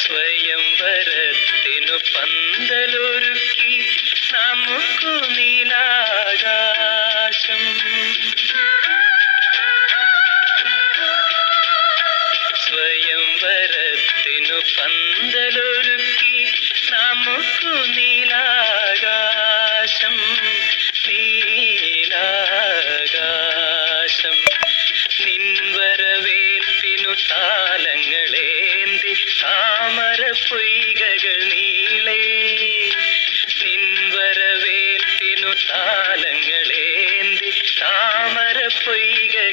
സ്വയംവരത്തിനു പന്തലൊരുക്കി നമുക്കു നീലാകാശം. സ്വയംവരത്തിനു പന്തലൊരുക്കി നമുക്കു നീലാകാശം. നീലാകാശം നിൻവരവേൽപ്പിനു താലങ്ങളേന്തി താമര പൊയ്കകൾ നീളേ. നിൻവരവേൽപ്പിനു താലങ്ങളേന്തി താമര പൊയ്കകൾ